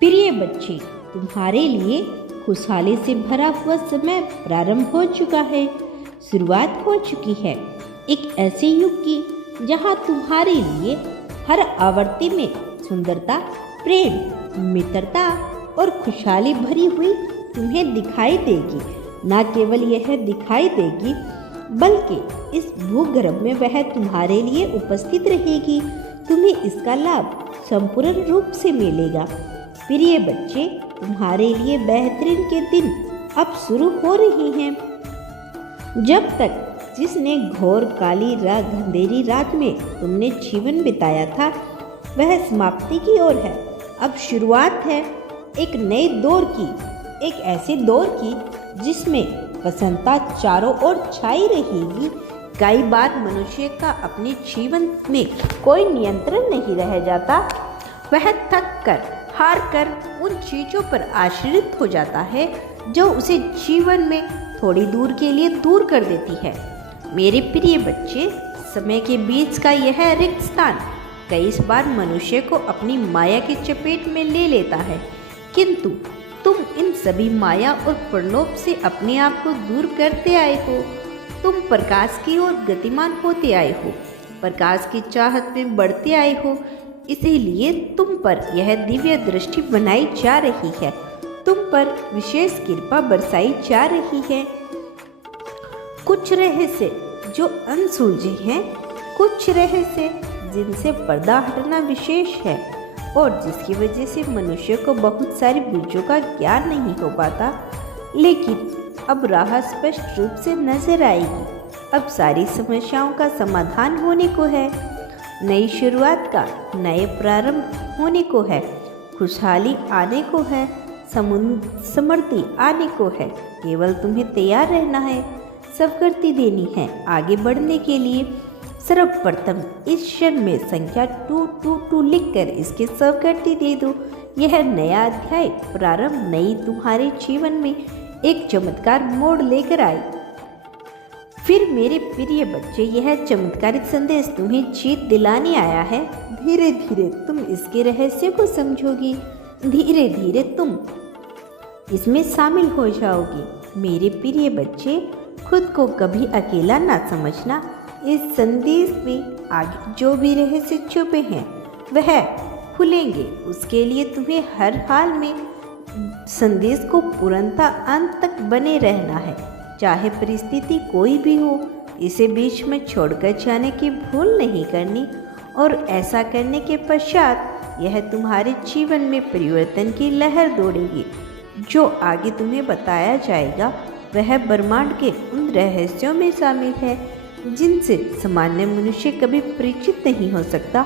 प्रिय बच्चे, तुम्हारे लिए खुशहाली से भरा हुआ समय प्रारंभ हो चुका है। शुरुआत हो चुकी है एक ऐसे युग की जहां तुम्हारे लिए हर आवृत्ति में सुंदरता, प्रेम, मित्रता और खुशहाली भरी हुई तुम्हें दिखाई देगी। न केवल यह दिखाई देगी बल्कि इस भूगर्भ में वह तुम्हारे लिए उपस्थित रहेगी। तुम्हें इसका लाभ संपूर्ण रूप से मिलेगा। प्रिय बच्चे, तुम्हारे लिए बेहतरीन के दिन अब शुरू हो रही हैं। जब तक जिसने घोर काली अंधेरी रात में तुमने जीवन बिताया था वह समाप्ति की ओर है। अब शुरुआत है एक नए दौर की, एक ऐसे दौर की जिसमें प्रसन्नता चारों ओर छाई रहेगी। कई बार मनुष्य का अपने जीवन में कोई नियंत्रण नहीं रह जाता। वह थक कर, हार कर उन चीज़ों पर आश्रित हो जाता है जो उसे जीवन में थोड़ी दूर के लिए दूर कर देती है। मेरे प्रिय बच्चे, समय के बीच का यह रिक्त स्थान कई बार मनुष्य को अपनी माया की चपेट में ले लेता है, किंतु तुम इन सभी माया और प्रलोभ से अपने आप को दूर करते आए हो। तुम प्रकाश की ओर गतिमान होते आए हो, प्रकाश की चाहत में बढ़ते आए हो। इसीलिए तुम पर यह दिव्य दृष्टि बनाई जा रही है, तुम पर विशेष कृपा बरसाई जा रही है। कुछ रहस्य जो अनसुलझे हैं, कुछ रहस्य जिनसे पर्दा हटना विशेष है और जिसकी वजह से मनुष्य को बहुत सारी बीजों का ज्ञान नहीं हो पाता। लेकिन अब राह स्पष्ट रूप से नजर आएगी। अब सारी समस्याओं का समाधान होने को है, नई शुरुआत का नए प्रारंभ होने को है, खुशहाली आने को है, समृद्धि आने को है। केवल तुम्हें तैयार रहना है, स्वीकृति देनी है। आगे बढ़ने के लिए सर्वप्रथम इस क्षण में संख्या 222 लिखकर इसकी स्वीकृति दे दो। यह नया अध्याय प्रारंभ नई तुम्हारे जीवन में एक चमत्कार मोड़ लेकर आए। फिर मेरे प्रिय बच्चे, यह चमत्कारिक संदेश तुम्हें जीत दिलाने आया है। धीरे धीरे तुम इसके रहस्य को समझोगी, धीरे धीरे तुम इसमें शामिल हो जाओगी। मेरे प्रिय बच्चे, खुद को कभी अकेला ना समझना। इस संदेश में आगे जो भी रहस्य छुपे हैं वह खुलेंगे। उसके लिए तुम्हें हर हाल में संदेश को पूर्णतः अंत तक बने रहना है, चाहे परिस्थिति कोई भी हो। इसे बीच में छोड़कर जाने की भूल नहीं करनी, और ऐसा करने के पश्चात यह तुम्हारे जीवन में परिवर्तन की लहर दौड़ेगी। जो आगे तुम्हें बताया जाएगा वह ब्रह्मांड के उन रहस्यों में शामिल है जिनसे सामान्य मनुष्य कभी परिचित नहीं हो सकता,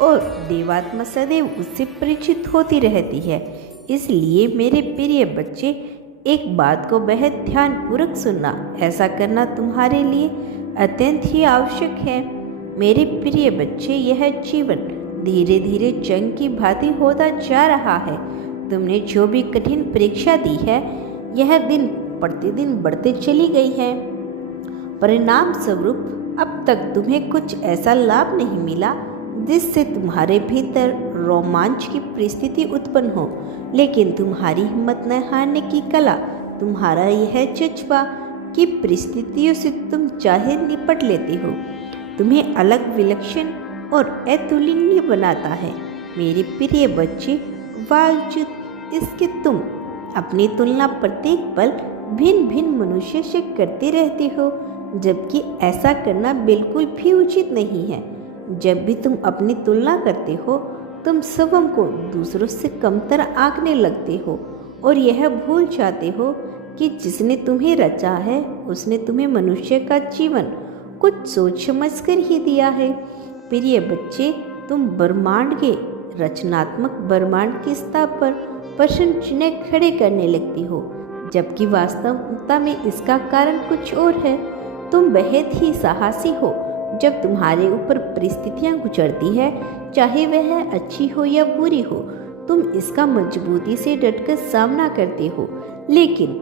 और देवात्मा सदैव उससे परिचित होती रहती है। इसलिए मेरे प्रिय बच्चे, एक बात को बेहद ध्यानपूर्वक सुनना। ऐसा करना तुम्हारे लिए अत्यंत ही आवश्यक है। मेरे प्रिय बच्चे, यह जीवन धीरे धीरे जंग की भांति होता जा रहा है। तुमने जो भी कठिन परीक्षा दी है, यह दिन प्रतिदिन बढ़ते चली गई है। परिणाम स्वरूप अब तक तुम्हें कुछ ऐसा लाभ नहीं मिला जिससे तुम्हारे भीतर रोमांच की परिस्थिति उत्पन्न हो, लेकिन तुम्हारी हिम्मत न हारने की कला, तुम्हारा यह जज्बा कि परिस्थितियों से तुम चाहे निपट लेते हो, तुम्हें अलग, विलक्षण और अतुलनीय बनाता है। मेरे प्रिय बच्चे, बावजूद इसके तुम अपनी तुलना प्रत्येक पल भिन्न भिन्न मनुष्य से करते रहते हो, जबकि ऐसा करना बिल्कुल भी उचित नहीं है। जब भी तुम अपनी तुलना करते हो, तुम स्वयं को दूसरों से कमतर आंकने लगते हो और यह भूल जाते हो कि जिसने तुम्हें रचा है उसने तुम्हें मनुष्य का जीवन कुछ सोच समझ कर ही दिया है। प्रिय बच्चे, तुम ब्रह्मांड के रचनात्मक ब्रह्मांड की सतह पर प्रश्न चिन्ह खड़े करने लगती हो, जबकि वास्तविकता में इसका कारण कुछ और है। तुम बेहद ही साहसी हो जब तुम्हारे ऊपर परिस्थितियां गुजरती है, चाहे वह अच्छी हो या बुरी हो। तुम इसका मजबूती से डटकर सामना करते हो, लेकिन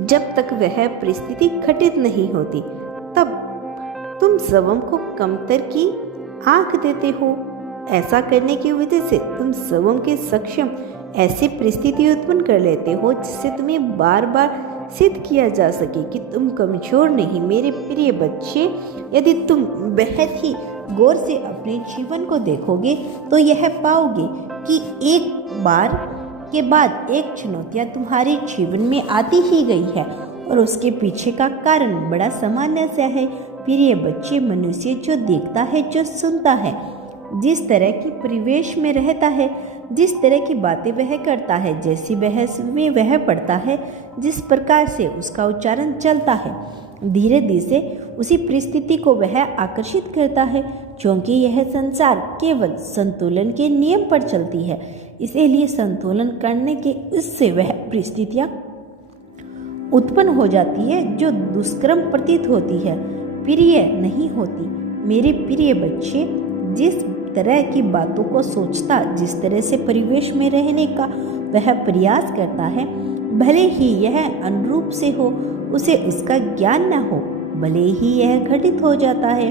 जब तक वह परिस्थिति घटित नहीं होती तब तुम स्वयं को कमतर की आंख देते हो। ऐसा करने की वजह से तुम स्वयं के सक्षम ऐसी परिस्थिति उत्पन्न कर लेते हो जिससे तुम्हें बार बार सिद्ध किया जा सके कि तुम कमजोर नहीं। मेरे प्रिय बच्चे, यदि तुम बेहद ही गौर से अपने जीवन को देखोगे तो यह पाओगे कि एक बार के बाद एक चुनौतियाँ तुम्हारे जीवन में आती ही गई है और उसके पीछे का कारण बड़ा सामान्य सा है। प्रिय बच्चे, मनुष्य जो देखता है, जो सुनता है, जिस तरह की परिवेश में रहता है, जिस तरह की बातें वह करता है, जैसी बहस में वह पढ़ता है, जिस प्रकार से उसका उच्चारण चलता है, धीरे धीरे से उसी परिस्थिति को वह आकर्षित करता है, क्योंकि यह संसार केवल संतुलन के नियम पर चलती है। इसीलिए संतुलन करने के उससे वह परिस्थितियाँ उत्पन्न हो जाती है जो दुष्कर्म प्रतीत होती है, प्रिय नहीं होती। मेरे प्रिय बच्चे, जिस तरह की बातों को सोचता, जिस तरह से परिवेश में रहने का वह प्रयास करता है, भले ही यह अनुरूप से हो, उसे इसका ज्ञान न हो, भले ही यह घटित हो जाता है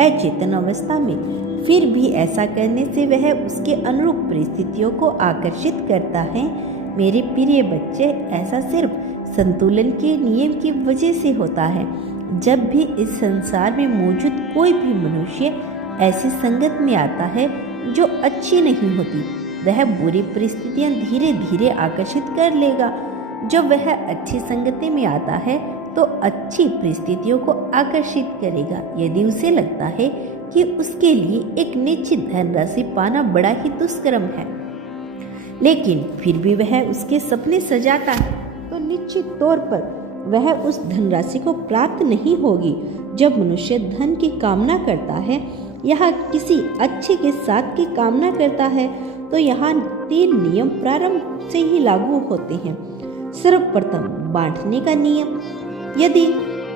अचेतन अवस्था में, फिर भी ऐसा करने से वह उसके अनुरूप परिस्थितियों को आकर्षित करता है। मेरे प्रिय बच्चे, ऐसा सिर्फ संतुलन के नियम की वजह से होता है। जब भी इस संसार में मौजूद कोई भी मनुष्य ऐसी संगत में आता है जो अच्छी नहीं होती, वह बुरी परिस्थितियां धीरे धीरे आकर्षित कर लेगा। जब वह अच्छी संगति में आता है तो अच्छी परिस्थितियों को आकर्षित करेगा। यदि उसे लगता है कि उसके लिए एक निश्चित धनराशि पाना बड़ा ही दुष्कर्म है, लेकिन फिर भी वह उसके सपने सजाता है, तो निश्चित तौर पर वह उस धनराशि को प्राप्त नहीं होगी। जब मनुष्य धन की कामना करता है या किसी अच्छे के साथ की कामना करता है तो यहाँ 3 नियम प्रारंभ से ही लागू होते हैं। सर्वप्रथम बांटने का नियम। यदि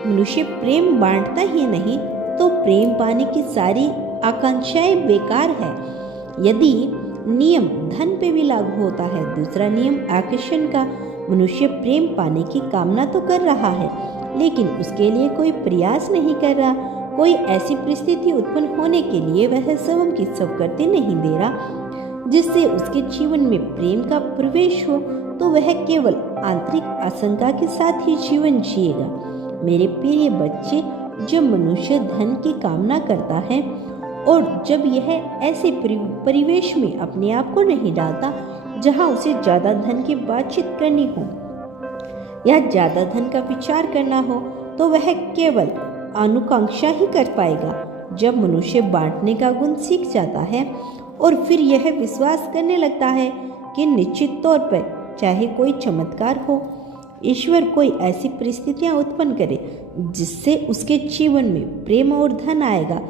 मनुष्य प्रेम बांटता ही नहीं तो प्रेम पाने की सारी आकांक्षाएं बेकार है। यदि नियम धन पे भी लागू होता है। दूसरा नियम आकर्षण का। मनुष्य प्रेम पाने की कामना तो कर रहा है, लेकिन उसके लिए कोई प्रयास नहीं कर रहा। कोई ऐसी परिस्थिति उत्पन्न होने के लिए वह स्वयं की स्वीकृति नहीं दे रहा जिससे उसके जीवन में प्रेम का प्रवेश हो, तो वह केवल आंतरिक आशंका के साथ ही जीवन जिएगा। मेरे प्रिय बच्चे, जब मनुष्य धन की कामना करता है और जब यह ऐसे परिवेश में अपने आप को नहीं डालता जहां उसे ज्यादा धन की बातचीत करनी हो या ज्यादा धन का विचार करना हो, तो वह केवल अनुकांक्षा ही कर पाएगा। जब मनुष्य बांटने का गुण सीख जाता है और फिर यह विश्वास करने लगता है कि निश्चित तौर पर चाहे कोई चमत्कार हो, ईश्वर कोई ऐसी परिस्थितियां उत्पन्न करे जिससे उसके जीवन में प्रेम और धन आएगा,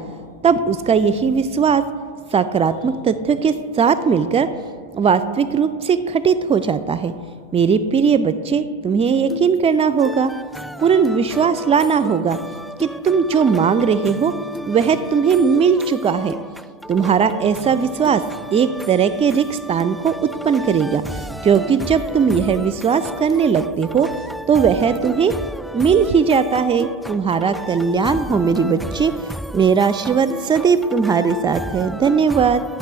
तब उसका यही विश्वास सकारात्मक तथ्यों के साथ मिलकर वास्तविक रूप से घटित हो जाता है। मेरे प्रिय बच्चे, तुम्हें यकीन करना होगा, पूर्ण विश्वास लाना होगा कि तुम जो मांग रहे हो वह तुम्हें मिल चुका है। तुम्हारा ऐसा विश्वास एक तरह के रिक्त स्थान को उत्पन्न करेगा, क्योंकि जब तुम यह विश्वास करने लगते हो तो वह तुम्हें मिल ही जाता है। तुम्हारा कल्याण हो मेरे बच्चे। मेरा आशीर्वाद सदैव तुम्हारे साथ है। धन्यवाद।